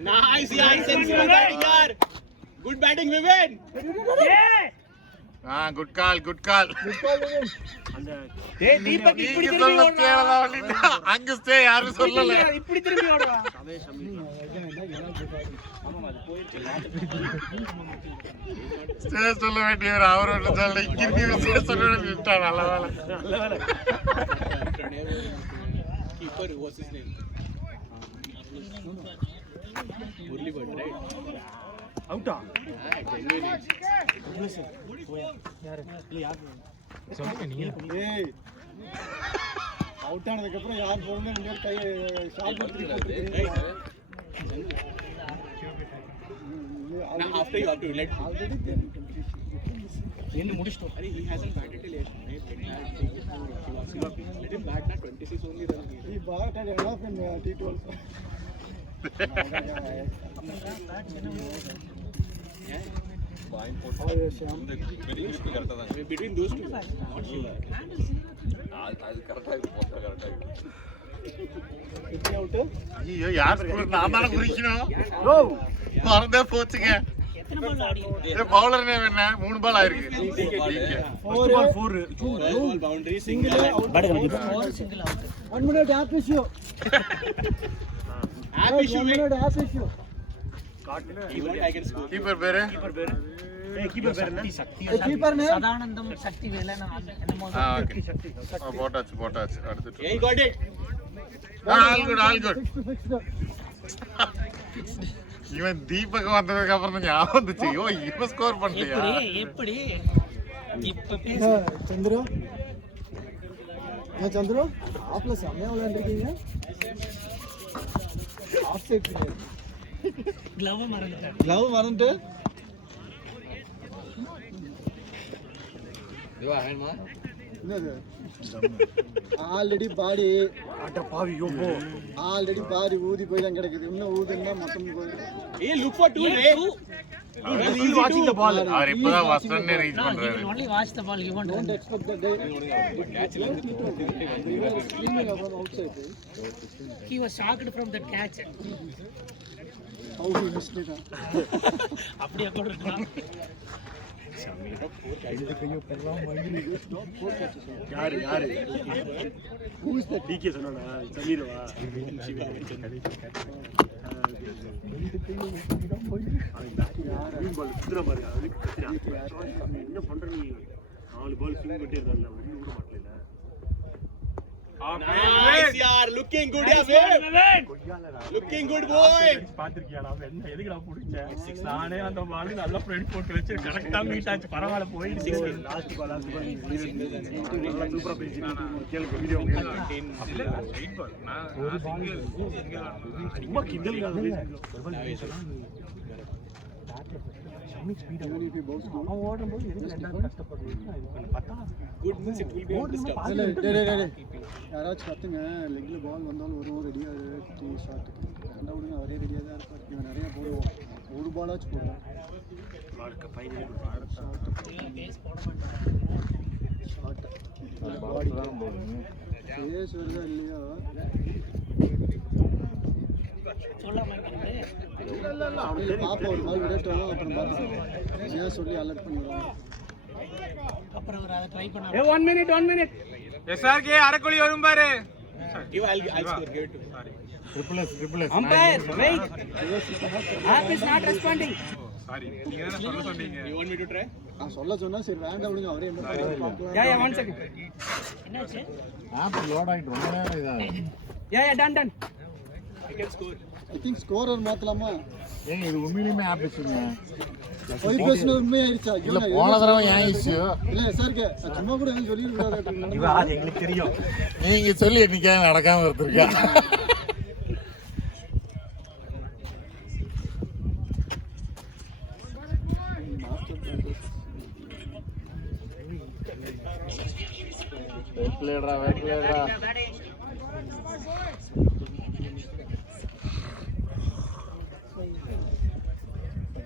Nice, yeah, sensible batting, yaar. Good batting, Vivin. Good call. Hey, Deepak, இப்படி திரும்பி ஓடுறா. அங்க ஸ்டே யாரும் சொல்லல. இப்படி திரும்பி ஓடுறா. ஸ்டே சொல்ல வேண்டியவர் அவரோட சொல்ல கிறுக்கி ஸ்டே சொல்ல வேண்டியட்டா நல்ல வேளை. Keeper, what's his name? Murli Bhatt, right? Out ah. Out ஆனதுக்கு அப்புறம் யார் போறீங்க நீங்க கை ஷாட் எடுத்து After you have to let already end முடிச்சிட்டோம். He hasn't batted till yet. Let him bat na 26 only run. he batted enough in T12. Between those two, not sure. ஐயோ யார் score நான் தான குறிக்கணும். மறந்தே போச்சுங்க. பவுலர் நேம் என்ன? 3 பால் ஆயிருக்கு. 4 boundary single out. 1 minute half issue. Half issue. I can score. Keeper பேரு? Keeper பேரு என்ன? Keeper name? சதானந்தம் சக்தி வேலன் என்னமோ ஓகே. போட்டாச்சு அடுத்து. He got it. all good. இவன் தீபக் வந்ததுக்கு அப்புறம் தான் ஞாபகம் வந்துச்சு. ஐயோ இவன் ஸ்கோர் பண்ணிட்டியா? எப்படி இப்ப சந்திரு ஆப்ல செமையா விளையாண்டுருக்கீங்க. ஆஃப் சைட் க்ளவ் மறந்துட்டேன். மறந்துட்டு என்னது ஆல்ரெடி பாடி ஊதி போய் தான் கிடக்குது. இன்னும் ஊதுன்னா மொத்தம் போயிடும். Hey, look for two, Ray. He's watching the ball. அவர் இப்பதான் ஃபர்ஸ்ட் ரன் ரீச் பண்றாரு. only watch the ball, you won't Don't expect that they were screaming about outside. he was shocked from that catch. How he missed it. அப்படியே கூட இருக்கலாம். யாரு Who is that? Decay சொன்னானா? சமீரவா? என்ன பண்ற நீ? 4 பால் swing பண்ணிட்டே இருக்கான்ல, ஒண்ணு கூட மாட்டல. Nice, yaar. Looking good, yeah, Vivin. Looking good, boy. பாத்திருக்கியாடா? என்ன எதுக்குடா புடிச்ச? நானே அந்த பால் நல்ல ஃப்ரெண்ட் போட்டு வச்சு கரெக்ட்டா மீட் ஆச்சு. பரவாயில்ல போயிடுச்சு. லாஸ்ட் பால் நல்லா சூப்பரா பேசினானா? கேளுங்க வீடியோ கேளுங்க. ரைட் பால். நான் ஒரு பால் சும்மா கிண்டல் Good means it will be on distance. யாராச்சும் கத்துங்க. லெக்ல பால் வந்தாலும் வரும். ரெடியா இருக்கு ஷாட்டுக்கு. ரெண்டா விடுங்க, அவரே ரெடியா தான் இருப்பார். இவன் நிறைய போடுவோம். ஒரு பாலாச்சும் போடுவோம். வாழ்க்கை ஃபைனல் ஷாட் பாடி தான் போடுங்க. பேஸ் வருதா இல்லையா? சொல்ல மாட்டேங்குது. இல்ல பாப்பா ஒரு பால் விடட்டும், அப்புறம் பார்த்துக்கலாம். ஏன் சொல்லி அலர்ட் பண்ணிடுவாங்க. அப்புறம் அவர் அதை ட்ரை பண்ணா. Hey, 1 minute. SRK அரக்குழி வரும் பாரு. I'll score. Give it to me. Triple S. Umpire, wait. App is not responding. Sorry நீங்க என்ன சொல்ல சொன்னீங்க? You want me to try? நான் சொல்ல சொன்னா சரி வேண்டாம் விடுங்க, அவரே என்ன பார்க்கலாம். Yeah, 1 second. என்னாச்சு? ஆப் லோட் ஆயிட்டு ரொம்ப நேரம் இதா. Yeah, done. I can score. I think scorer மாத்தலாமா? ஏங்க இது உண்மையிலேயே ஆப் இஷ்யூங்க. போய் பேசின உண்மையாயிருச்சா? இல்ல போன தடவை ஏன் இஷ்யூ? இல்ல சார்க்கு சும்மா கூட எதுவும் சொல்லி இவ அது எங்களுக்கு தெரியும். நீங்க சொல்லி இன்னைக்கு நடக்காம இருந்திருக்கா? வெட்லேடா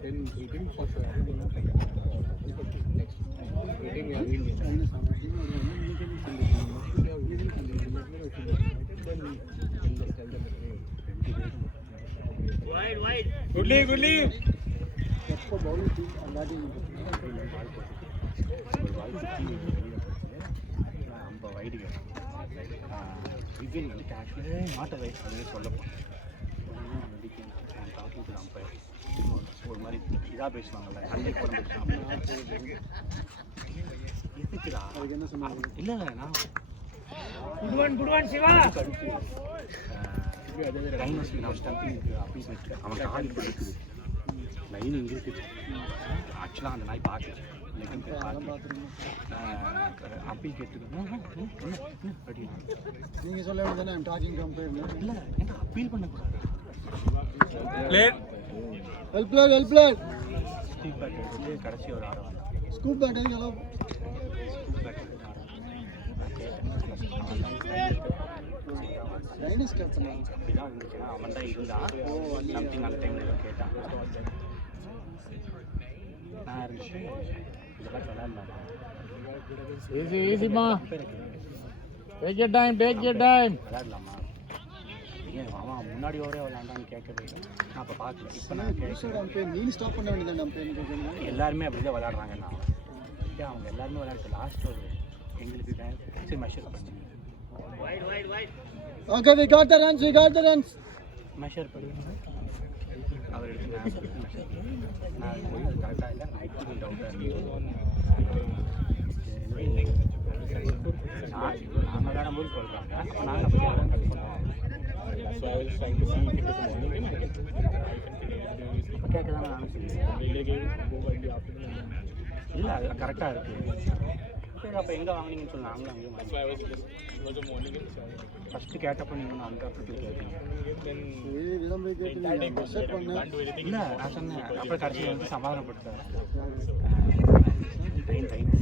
18 for sure. Next 18 we are Indian. Goodly எப்போ பவுலிங் டீம் அல்லாட்டி நம்ம வைடு விஜய் வந்து ஆக்சுவலி நாட் அ வைட் அப்படின்னு சொல்லப்போம் அம்பையர் ஒரு மாதிரி இதாக பேசுவாங்கல்ல 100 போட எதுக்குடா அதுக்கு என்ன சொன்னாங்க? இல்லை நான் Good one, Shiva. லைன் வச்சு நான் ஸ்டம்பிங் அப்பீஸ் வச்சுட்டேன் அவன் கால் இப்படி இருக்குது லைன் இங்கே இருக்குது ஆக்சுவலாக அந்த நாய் பார்த்துச்சு லெக்கன் போய் பார்த்து அப்பீல் கேட்டுக்கணும் அப்படின்னு நீங்கள் சொல்ல வேண்டியது தானே டாக்கிங் கம்பேர் இல்லை ஏன்னா அப்பீல் பண்ணக்கூடாது ஹெல்ப் பிளேயர் ஸ்டீப் பேட் எடுத்து கடைசி ஒரு ஆறு வந்தான் ஸ்கூப் பேட் எதுக்கு எல்லாம் ஸ்கூப் பேட் எடுத்து டைனஸ் கேப் பண்ணாங்க அப்படிதான் இருந்துச்சுன்னா அவன் தான் இருந்தான் சம்திங் அந்த டைமில் கேட்டான் நான் இருந்துச்சு இதெல்லாம் விளையாடலாமா ஈஸிமா டேக் யூர் டைம் விளையாடலாமா ஏன் அவன் முன்னாடி ஓவரே விளையாண்டான்னு கேட்கவே இல்லை நான் அப்போ பார்க்கல இப்போ நான் கேட்க அம்பையர் நீ ஸ்டாப் பண்ண வேண்டியது அம்பையர் கேட்கணும். எல்லாருமே அப்படி தான் விளையாடுறாங்கண்ணா அவங்க எல்லாருமே விளையாட்டு லாஸ்ட் ஒரு எங்களுக்கு சரி மெஷர் பண்ணி Okay, we got the runs. Measure பண்ணி அவர் எடுத்து நான் போய் கரெக்டாக இல்லை நான் எக்ஸிபிள் டவுட்டாக நாங்கள் விளையாடும்போது சொல்கிறாங்க அப்போ நாங்கள் அப்படி தான் கட் பண்ணுவோம் இப்போ கேட்க தானே நானும் இல்லை அது கரெக்டாக இருக்குது சரி அப்போ எங்கே வாங்கினீங்கன்னு சொல்லி நாங்களும் அங்கேயும் ஃபஸ்ட்டு கேட்டப்போ நீங்கள் அந்த அர்த்தத்தில் கேட்டீங்க இல்லை நான் சொன்னேன் அப்புறம் கடைசியில் வந்து சமாதானப்படுத்தார் டைம்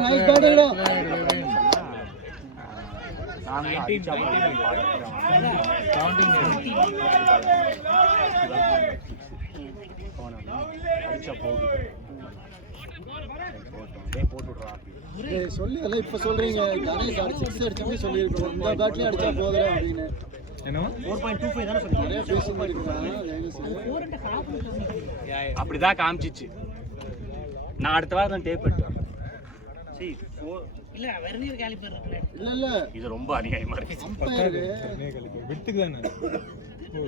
Nice batting. நானும் அடிச்சா அடிச்சா போகுது சொல்லி எல்லாம் இப்ப சொல்றீங்க கணேஷ் அடிச்சு அடிச்சு சொல்லியிருக்கோம் இந்த பேட்லயும் அடிச்சா போதும் அப்படின்னு 4.25 தானே சொன்னீங்க நிறைய பேசி அப்படிதான் காமிச்சிச்சு நான் அடுத்த வாரம் தான் டேப் எடுத்தேன் சரி இல்ல வெர்னியர் காலிப்பர் இருக்குல இல்ல இது ரொம்ப அநியாயமா இருக்கு அம்பையர் விட்டுக்கு தானே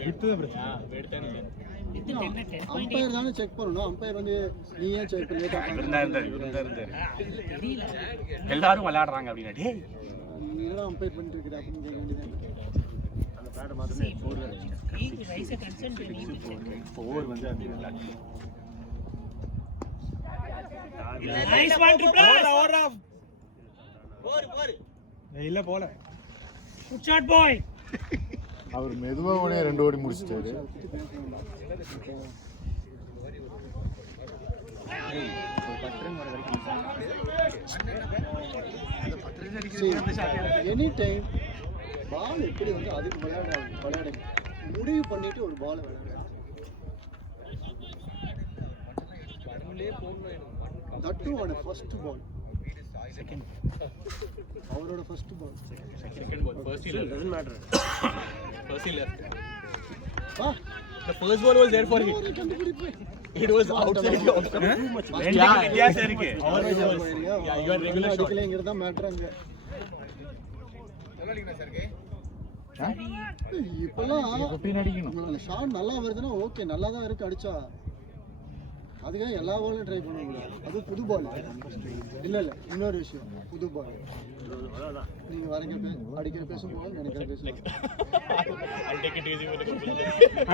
விட்டு தான் பிரச்சனை அம்பையர் தானே செக் பண்ணணும் அம்பையர் வந்து நீ ஏன் செக் பண்ணி இருந்தாரு எல்லாரும் விளையாடுறாங்க அப்படின்னா டேய் நீ என்ன அம்பையர் பண்ணிட்டு இருக்கற அப்படின்னு கேட்க வேண்டியது அந்த பேட் மாதிரி ஃபோர் வந்து அந்த நைஸ் ஒன் ட்ரிபிள் இல்ல போல குட் ஷாட் பாய் அவர் மெதுவா ஓடி 2 ஓடி முடிச்சிட்டாரு எனி டைம் பால் எப்படி வந்து அதுக்கு விளையாட முடிவு பண்ணிட்டு ஒரு பால் விளையாடு that too on a first ball second அவரோட first ball Second ball. First he left. doesn't matter First he left. The first ball was there for him. It was outside the option. வித்தியாசம் இருக்கு Yeah, you are regular shot. அடிக்கலைங்கிறது தான் matter அங்க இப்பெல்லாம் shot நல்லா வருதுன்னா okay நல்லா தான் இருக்கு அடிச்சா அதுக்காக எல்லா பாலும் ட்ரை பண்ண முடியாது அது புது பால் இல்ல இன்னொரு விஷயம் புது பால் நீங்க வரைக்க அடிக்கிற பேசும் போது நினைக்கிற பேசும் I'll take it easy with the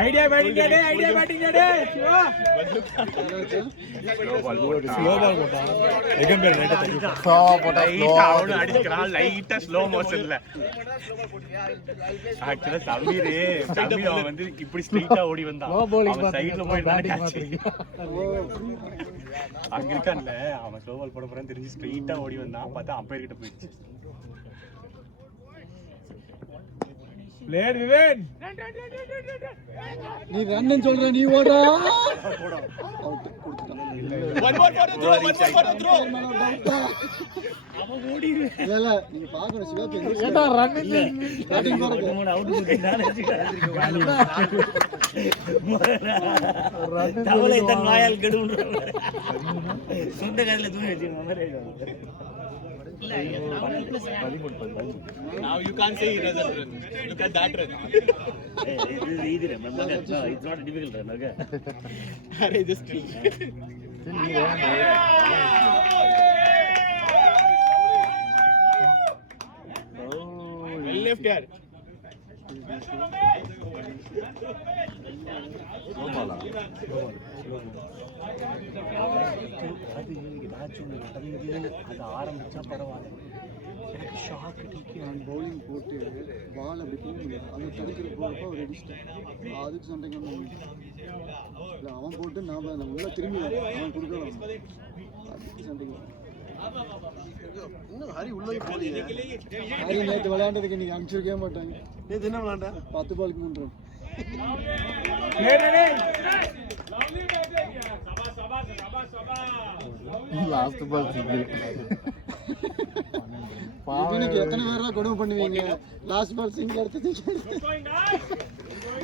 Idea batting today, Shiva. Slow ball போட்டா எகம் பேர் நெட்ட தட்டி அவனு அடிக்கிறான் லைட்டா ஸ்லோ மோஷன்ல ஆக்சுவலா சமீர் அவன் வந்து இப்படி ஸ்ட்ரைட்டா ஓடி வந்தான் அவன் சைடுல போய் அங்க இருக்கான்ல அவன் ஸ்லோ பால் போட போறான்னு தெரிஞ்சு ஸ்ட்ரைட்டா ஓடி வந்தான் பார்த்தா அம்பையர் கிட்ட போயிடுச்சு பிளேயர் விவேன் நீ ரன்னு சொல்ற நீ ஓடா அவுட் கொடுத்துட்டான் One more for the throw. One more for the throw. இல்ல நீங்க பாக்கணும் சிவப்பு ஏடா ரன் பேட்டிங் போறது அவுட் கொடுத்தானே தவளை தன் வாயால் கெடுன்ற சொந்த காதுல தூணி வச்சிருக்க மாதிரி Now you can't say he doesn't run. Look at that run. இது easy run. It's not difficult run. Okay. Arey, just kill. Well left here. அது ஆரம்பிச்சா பரவாயில்ல எனக்கு ஷாக் அடிக்கு நான் பவுலிங் போட்டு பால் அப்படி போக முடியாது அதை தடுக்கிற போகிறப்ப அவர் அடிச்சிட்டேன் அதுக்கு சண்டைக்கு இல்லை அவன் போட்டு நான் உள்ள திரும்பி அவன் கொடுக்கலாம் அதுக்கு சண்டைக்கு ஹரி நேற்று விளையாண்டதுக்கு நீங்க அனுப்பிச்சிருக்கவே மாட்டாங்க நேற்று என்ன விளையாண்ட 10 பாலுக்கு 3 ரன் லாஸ்ட் பால் சிங்கிள் இன்னைக்கு எத்தனை பேரா கொடுமை பண்ணுவீங்க லாஸ்ட் பால் சிங்கிள் எடுத்து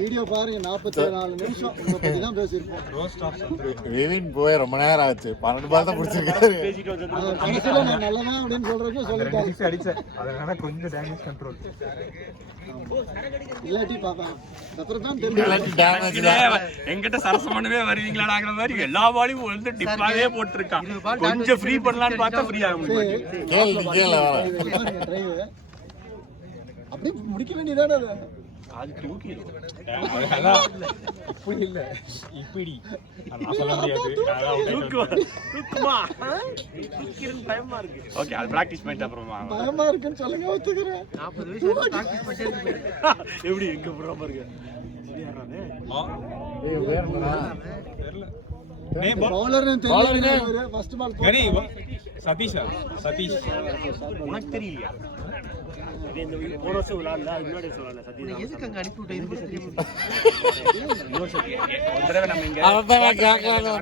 வீடியோ பாருங்க 44 நிமிஷம் உங்களை பத்தி தான் பேசியிருப்போம் விவின் போய் ரொம்ப நேரம் ஆச்சு 12 பால் தான் பிடிச்சிருக்காரு கடைசியில் நான் நல்லதான் அப்படின்னு சொல்றதுக்கு சொல்லிட்டாங்க அடிச்சேன் அதனால கொஞ்சம் டேமேஜ் கண்ட்ரோல் இல்லாட்டி பாப்பேன் அப்புறம் தான் தெரியும் டேமேஜ் தான் எங்கிட்ட சரசம் பண்ணவே வருவீங்களாங்கிற மாதிரி எல்லா பாலையும் வந்து டிப்பாவே போட்டிருக்கான் கொஞ்சம் ஃப்ரீ பண்ணலாம்னு பார்த்தா ஃப்ரீ ஆக முடியும் கேள டிரைவ் அப்படியே முடிக்க வேண்டியதானே அது அது தூக்கி இப்படி இல்ல இப்படி நான் சொல்ல முடியாது தூக்குமா தூக்கிரன் பயமா இருக்கு ஓகே அது பிராக்டீஸ் பண்ணிட்டு அப்புறமா பயமா இருக்குன்னு சொல்லுங்க ஒத்துக்கிறேன் 40 வயசு பிராக்டீஸ் பண்ணிட்டே இருக்கு எப்படி எங்க போறா பாருங்க தெரியல பவுலர்னு தெரியல ஃபர்ஸ்ட் பால் கனி சதீஷ் உனக்கு தெரியலையா இந்த போன வருஷம் விளையாடல அது முன்னாடி சொல்லல சதீஷ் எதுக்கு அங்க அனுப்பி விட்டேன் இது கூட தெரியும் ஒரு தடவை நம்ம இங்க அதான் கேட்கலாம்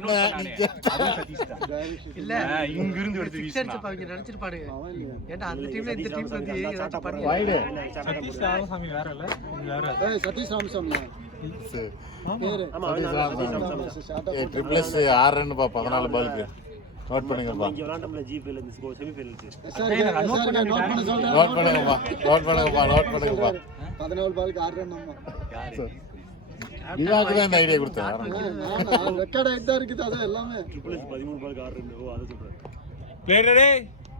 சதீஷ் தான் இல்ல இங்க இருந்து எடுத்து வீசினா அவங்க நினைச்சிருப்பாரு ஏன்டா அந்த டீம்ல இந்த டீம் வந்து ஏதாச்சும் பண்ணி வைடு சதீஷ் ராமசாமி வேற இல்ல வேற ஏய் சதீஷ் ராமசாமி பேரு ட்ரிபிள் எஸ் 6 ரன் பா 14 பாலுக்கு நோட் பண்ணுங்கப்பா இங்க விளையாண்டோம்ல ஜிபிஎல் இந்த செமி ஃபைனல் சார் நோட் பண்ண சொல்றேன் நோட் பண்ணுங்கப்பா 14 பாலுக்கு 6 ரன் அம்மா இவாக்கு தான் இந்த ஐடியா கொடுத்தேன் ரெக்கார்ட் ஆயிட்டு தான் இருக்குது அதான் எல்லாமே ட்ரிபிள் எஸ் 13 பாலுக்கு 6 ரன் ஓ அத சொல்றேன் பிளேயர் டே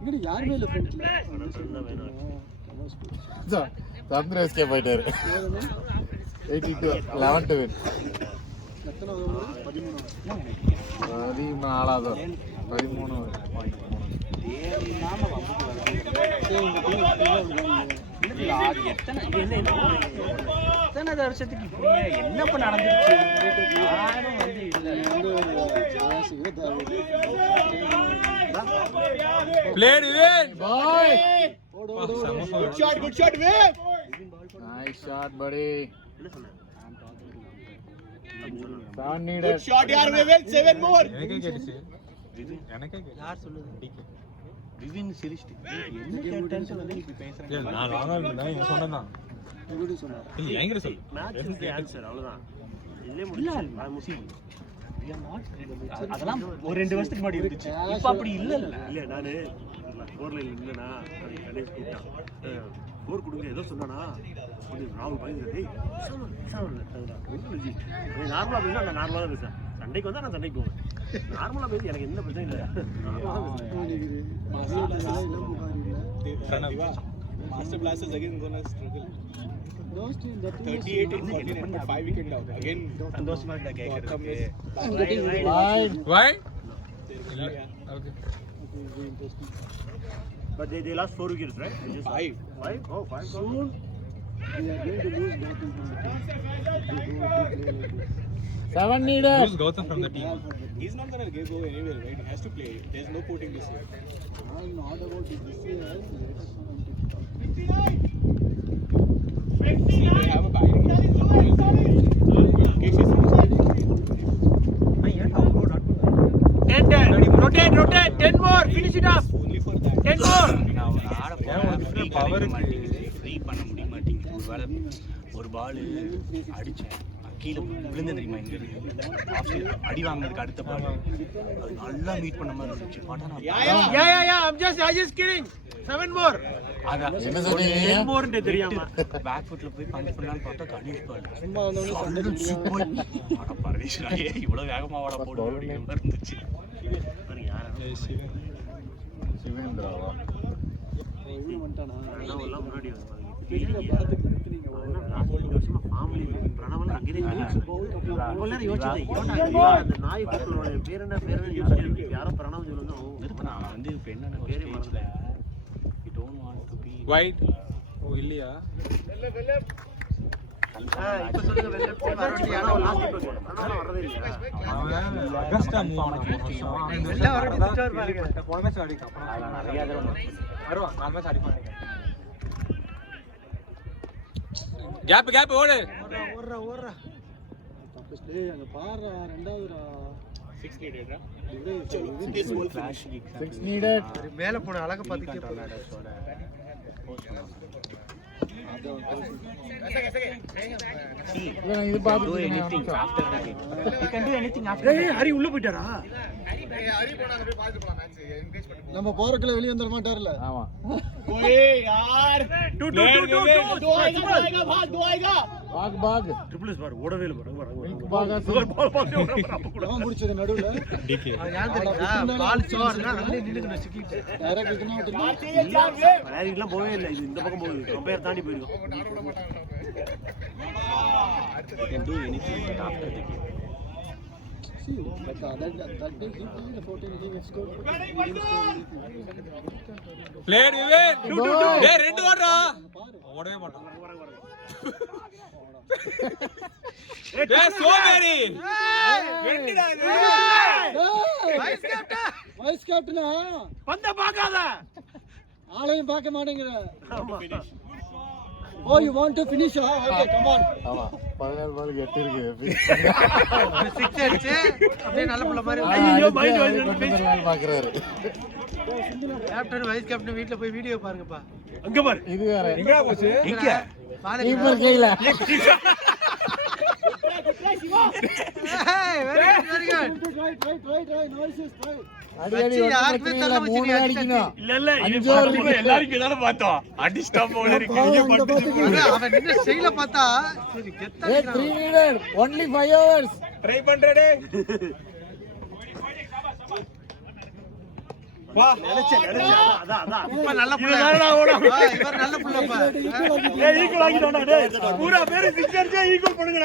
இங்க யாருமே இல்ல ஃப்ரெண்ட்ஸ்ல சந்திர எஸ்கே போயிட்டாரு 82 11 to win எத்தனை 13 14வது 13 எத்தனை வருஷத்துக்கு இப்படியே என்னப்ப நடந்துச்சு யாரும் வந்து பிளேயர் விவேன் பாய் Good shot, Viv. Nice shot படி என்ன சொன்னேன் சான் Good நீடட் shot, yaar, Viv. 7 more. எனக்கே கேட்டுச்சு எனக்கே கேட்டுச்சு யார் சொல்லுது விவின் சிரிச்சிட்டு என்ன கேட்டேன்னு வந்து இப்படி பேசுறேன் நான் லாங்கா இருந்தேன் இவன் சொன்னதான் எப்படி சொன்னாரு இல்ல என்கிட்ட சொல்லு மேட்ச் இஸ் தி ஆன்சர் அவ்வளவுதான் இதுலயே முடியல நான் முஸ்லிம் அதெல்லாம் ஒரு 2 வருஷத்துக்கு முன்னாடி இருந்துச்சு இப்ப அப்படி இல்ல இல்ல நானு போர்ல இல்லனா அது கணேஷ் கூப்பிட்டான் போர் கொடுங்க ஏதோ சொன்னானா ராகுல் பயந்து டேய் நார்மலா பேசினா நான் நார்மலா தான் பேசுறேன் சண்டைக்கு வந்தா நான் சண்டைக்கு போவேன் நார்மலா பேசி எனக்கு எந்த பிரச்சனையும் இல்லை Master Blasters again gonna struggle. 38 in 14 and 5 wicket down. Again, சந்தோஷமா இருந்தா கேக்குறதுக்கு why okay. But they lost 4 wickets, right? They just 5. Oh, 5. Soon. We are going to lose Gautam from the team. 7 needed lose Gautam from the team He's not gonna go anywhere, right? He has to play. There's no porting this year. I'm not about this year. See, they have rotate 10 more finish it up 10 more பவருக்கு free பண்ண முடிய மாட்டேங்குது. ஒருவேளை ஒரு பால் அடிச்சேன் கீழே விழுந்து தெரியுமா இங்க அடி வாங்கினதுக்கு அடுத்த பால் அது நல்லா மீட் பண்ண மாதிரி இருந்துச்சு. பார்த்தா நான் yeah I just kidding 7 more அதான் என்ன சொன்னீங்க? 10 more ன்னு தெரியாம பேக் ஃபுட்ல போய் பஞ்ச் பண்ணலாம்னு பார்த்தா கணேஷ் பால் சும்மா வந்தவொடனே சண்டை அட பரதேஷ் ராயே இவ்வளவு வேகமா வாட போடுவோம் அப்படிங்கிற மாதிரி இருந்துச்சு. சிவேந்திராவா? இவனு வந்துட்டானா எல்லாம் முன்னாடி தெரியல படத்துக்கு நிறுத்துனீங்க பிரணவெல்லாம் அங்கேயே அந்த நாய் கூப்பிடுவோட பேர் என்ன யோசிச்சு யாரோ பிரணவம் சொல்லுங்க நான் வந்து இப்போ என்னென்ன பேரே மறந்துல you don't want to be white ஓ இல்லையா இப்ப சொல்லுங்க வெள்ளை யாரோ லாஸ்ட் பிரணவம் வரதே இல்லையா அவன் அகஸ்டா மூவ் ஆன எல்லாம் வரட்டி திட்டார் பாருங்க போன மேட்ச் அடிக்கான் அதான் நிறைய தடவை வருவான் நாலு மேட்ச் அடிப்பான் கேப் ஓடு ஓடுறா தப்பு டேய் அங்க பாருடா ரெண்டாவதுடா 6 needed ரா. Flash 6 needed. மேல போன அழக பாத்துட்டே போடா இவன் இது பார்த்து do anything after that you can do anything after ஏய் ஹரி உள்ள போயிட்டாரா நம்ம போறக்குள்ள வெளிய வந்துற மாட்டார்ல ஆமா. ओए यार 2 2 2 2 आएगा भाग 2 आएगा பாக் பாக். ட்ரிபிள் எஸ் பார் ஓடவே இல்ல பாருங்க பிங்க் பாகா பால் பாஸ் அப்ப கூட அவன் புடிச்சது நடுவுல டிகே யார் தெரியுமா பால் சோர்னா நல்ல நின்னுக்கு சிக்கிட்டு டைரக்ட் கிட்டனா விட்டு चाहिए चार वे வேறிலாம் போவே இல்ல இது இந்த பக்கம் போகுது கம்பேர் தாண்டி போயிடும் you can do anything but after the game see but that day he played the 14 game score played Vivek டேய் ரெண்டு ஓடுறா ஓடவே மாட்டான் டேய் சோமேரி ரெண்டுடா இது வைஸ் கேப்டனா பந்த பார்க்காத ஆளையும் பார்க்க மாட்டேங்கற oh you want to finish okay come on ஆமா. 14 பாலுக்கு 8 இருக்கு. 6 அடிச்சு அப்படியே நல்ல புள்ள மாதிரி ஐயோ, mind அடிச்சு வாஷ் கொண்டு வரலாம்னு பாக்குறாரு. கேப்டன் வைஸ் கேப்டன் வீட்ல போய் வீடியோ பாருங்கப்பா அங்க பாரு இது வேற. எங்கடா போச்சு கீப்பர் கையில. very good try noises try அடி அடி ஒண்ணும் பிரச்சனை இல்ல. 3 அடிக்கணும். இல்ல இல்ல இது அஞ்சு over பார்க்கும்போது எல்லாரும் இதான பார்த்தோம் அடிஸ்டா போல கைய பட்டு அவன் நின்னு ஸ்டைல பார்த்தா சரி கெத்தா ஏய் 3 needed. Only 5 hours. ட்ரை பண்றடே வா அதான் இப்ப நல்ல புள்ள இவர் நல்ல புள்ளப்பா ஏய் ஈக்குவல் ஆக்கிட்டோம்டா டேய் பூரா பேரு 6 அடிச்சா ஈக்குவல் பண்ணுங்க